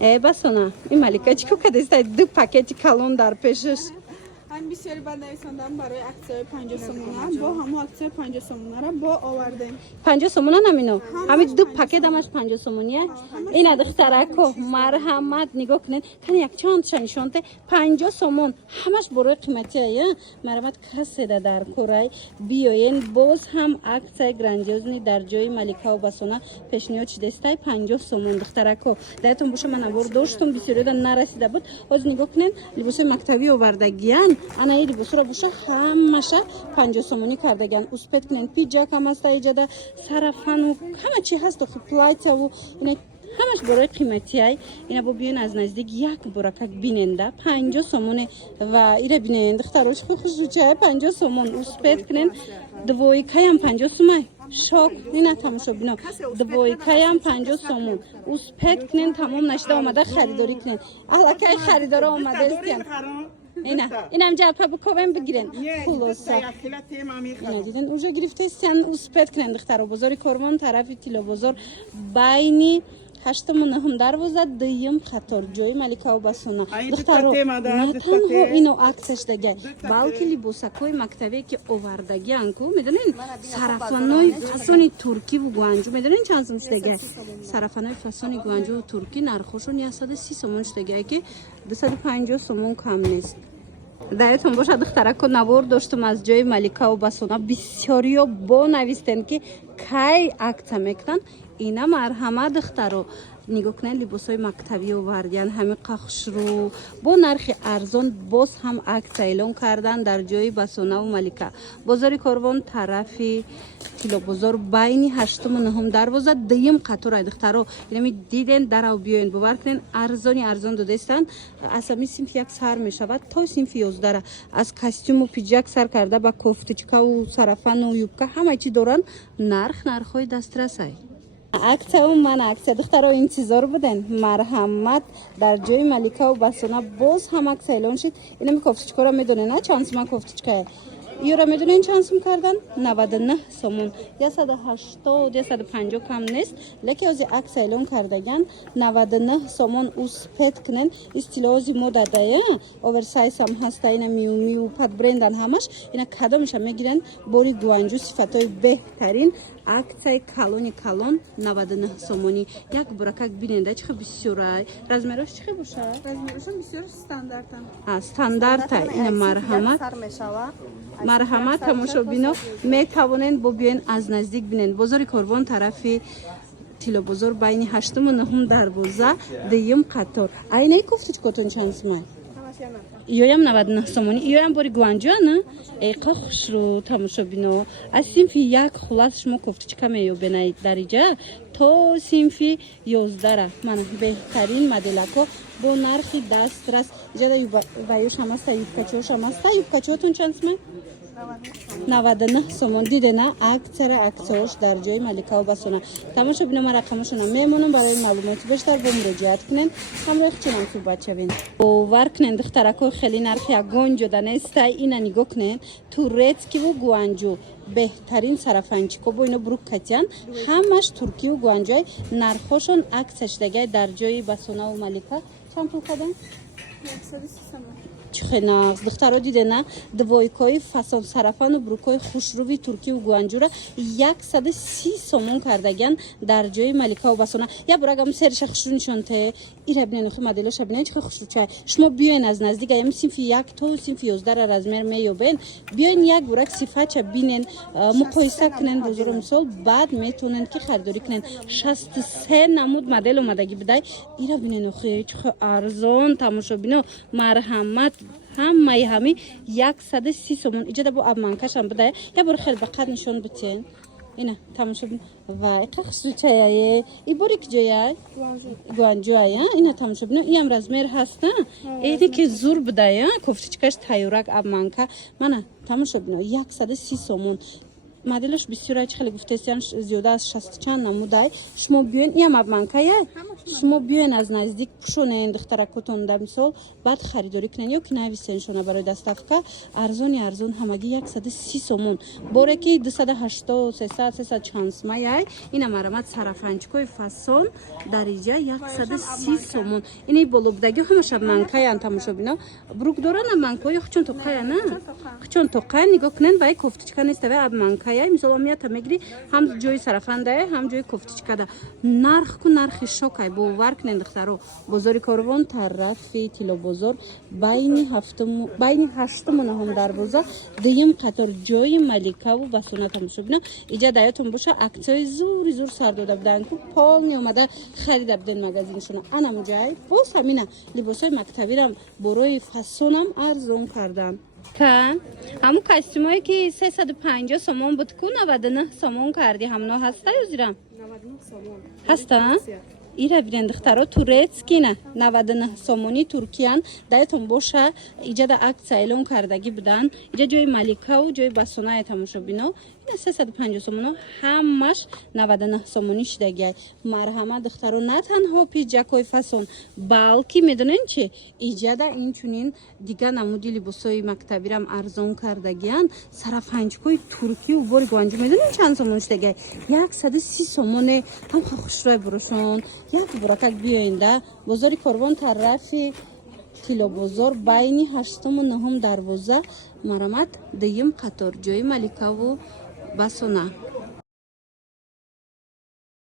басона این ملیکاچیکو که دسته دو پاکتی کلون در پیشش هم بسیاری بعد نویساندم برای اکسای 50 سومونه با همون اکسای 50 سومونه را با آوردیم 50 سومونه نمینو همین دو پاکت همش 50 سومونیه این دخترکو مرحمت نگاه کنین کنی یک چند نشونته 50 سومون همش برای قیمتیه مرحمت کسی در کره بیاین باز هم اکسای گرندیوزنی در جای ملیکا و بسونه پیشنهاد چی دسته 50 سومون دخترکو دایتون باشه من آورد داشتم بسیاری نرسیده بود از نگاه کنین لباس مکتبی آوردگیان انا این لباس را باشه همشه 50 سومونی کردگن اسپت کنین پیجاک هم هست ایجاده سرفن و همه چی هست و پلایت و اینا همش برای قیمتی های اینا با بیان از نزدیک یک براکک بیننده 50 سومونه و ایره بیننده دختراش خوشو چه 50 سومون اسپت کنین دویکای هم 50 سومه شاک اینا تماشا بینو دویکای هم 50 سومون اسپت کنین تمام نشده آمده خریداری کنین الکی خریدارا آمده استین اینم جلپه بکوبیم بگیرین خلاصا اینا دیدن اونجا گرفته استین اسپت کنین دخترا بازاری کاروان طرفی تیلا بازار بینی هشتم و نهم دروازه دیم قطار جای ملیکا و بسونا دخترا نه تنها اینو عکسش دیگه بلکه لباسکای مکتبی که آوردگی انکو میدونین سرفانای فسون ترکی و گوانجو میدونین چند سومش دیگه سرفانای فسون گوانجو و ترکی نرخشون 130 سومونش دیگه که 250 سومون کم نیست دایتون باشه دخترکو نوار داشتم از جای ملیکا و بسونا بسیاری با نویستن که کی عکس میکنن اینا مرحمت دخترو نگاه کنن لباسای مکتبی آوردن همه قخش رو با نرخ ارزان باز هم عکس اعلام کردن در جای بسونه و ملیکا بازار کاروان طرفی کیلو بازار بین هشتم و نهم دروازه دیم قطار دخترو یعنی دیدن درو بیاین باور کنین ارزان دادستان اسامی صنف یک سر میشود تا صنف 11 از کاستوم و پیجاک سر کرده با کوفتچکا و سرفن و یوبکا همه چی دارن نرخ‌های دسترسی عکس اون من عکس دخترها انتظار بودن مرحمت در جای ملیکا و بسونه باز هم عکس اعلان شد اینا می کوفتچکا را میدونه نه چانس من کوفتچکا یورا میدونین چند سوم کردن 99 سومون 180 150 کم نیست لکه از عکس اعلان کردگن 99 سومون اسپت کنن استیلازی مد دایا اوورسایز هم هست اینا میو پد برندن همش اینا کدامش میگیرن بوری گوانجو صفاتای بهترین عکس کالون 99 سومونی یک براکک بیننده چه بسیارای رزمرش چه باشه رزمرش بسیار استانداردن استاندارد این مرحمت تماشا بینو می توانند با بیاین از نزدیک بینن بازار کاروان طرفی تیلا بازار بین هشتم و نهم دروازه دیم قطار اینه کوفتچکاتون چند سومه ایوام 99 سومونی ایوام باری گوانجو نه ای خوش رو تماشا بینو از صنف یک خلاص شما کوفتچکا میوبینید در اینجا تا صنف 11 من بهترین مدلکو با نرخ دسترس اینجا وایوش هم است یوبکاچوش هم است یوبکاچوتون چند سومه 99 سومون دیده نه اکثر عکساش در جای ملیکا و بسونه تماشا بینم رقمشون میمونم برای معلومات بیشتر با مراجعه کنین همراه چنان صحبت شوین باور کنین دخترکو خیلی نرخ گنجو دنست اینا نگاه کنین تو ریتکی و گوانجو بهترین سرفنچیکو با اینا بروکاتیان همش ترکی و گوانجوی نرخشون عکسش دیگه در جای بسونه و ملیکا چند پول کردن 130 چخنا دخترها دیده نه دوایکای فسان سرفن و بروکای خوشروی ترکی و گوانجو را 130 سومون کردگن در جای ملیکا و بسونه یا برگم سرش خشرون شونته ایره بینن خو مدلش بینن چه خوشرو چای شما بیاین از نزدیک ایم صنف 1 تا صنف 11 رزمر میوبن بیاین یک برک صفات چه بینن مقایسه کنن بزرگ مثال بعد میتونن که خریداری کنن 63 نمود مدل اومدگی بدای ایره بینن خو چه ارزان تماشا بینو مرحمت همه 130 سومون اینجا با اب منکش هم بده یا برو خیلی بقید نشون بتین اینا تماشا بین وای قخصو چایه ای بوری کجایه گوانجو اینا تماشا بین این هم رزمیر هست نه ایدی که زور بده کوفتچکاش تایورک اب منکه من تماشا بین 130 سومون моделش бисёр хеле гуфтесиян зиёда аз 60 чанд намудай. Шумо биён иам абманкая. Шумо биён аз наздик пушонен духтаракотон да мисол баъд харидорӣ кунен ё ки нависен шона барои доставка арзони арзон ҳамагӣ 130 сомон. Боре ки 280 300 300 чанд смаяй ина марамат сарафанчикои фасон дариҷа 130 сомон. Ини болобдаги ҳамаш абманкаян тамошобино. Брук доран абманкои хучон тоқая на. Хучон тоқая нигоҳ кунен вай кофточка нестава абманкая мисол мията мегири ҳам ҷои сарафандая ҳам ҷои кофточкада. Нарх ку нархи шокай бовар кунен духтаро. Бозори Корвон тарафи Тилобозор байни 8 9 дарвоза дуюм қатор ҷои Маликаву басона тамошобино. Иҷа даётон боша аксияи зури зур сар дода будан ку полни омада харида буден магазиншона. Анам ҷай бос ҳамина либосои мактабирам борои фасонам арзон кардам. Ка ҳамун костюмое ки 350 сомон буд ку 99 сомон карди ҳамно ҳаста юзирам 99 сомон ҳаста ира бирен духтаро турецкина 99 сомони туркиян даятон боша иҷада акция эълон кардаги будан иҷа ҷои Маликаву ҷои басонае тамошобино ина 350 сомоно ҳамаш 99 сомони шидагиай. Марҳамат духтаро на танҳо пиҷакои фасон балки медонен чи иҷада инчунин дига намуди либосои мактабирам арзон кардагиян сарафанчикои туркию бори гуанҷу медонен чанд сомон шидагиай 130 сомоне ҳам хушрой бурошон як буракак биёинда бозори Корвон тарафи Тилобозор байни 8 9 дарвоза марамат дуюм қатор ҷои Маликаву басона.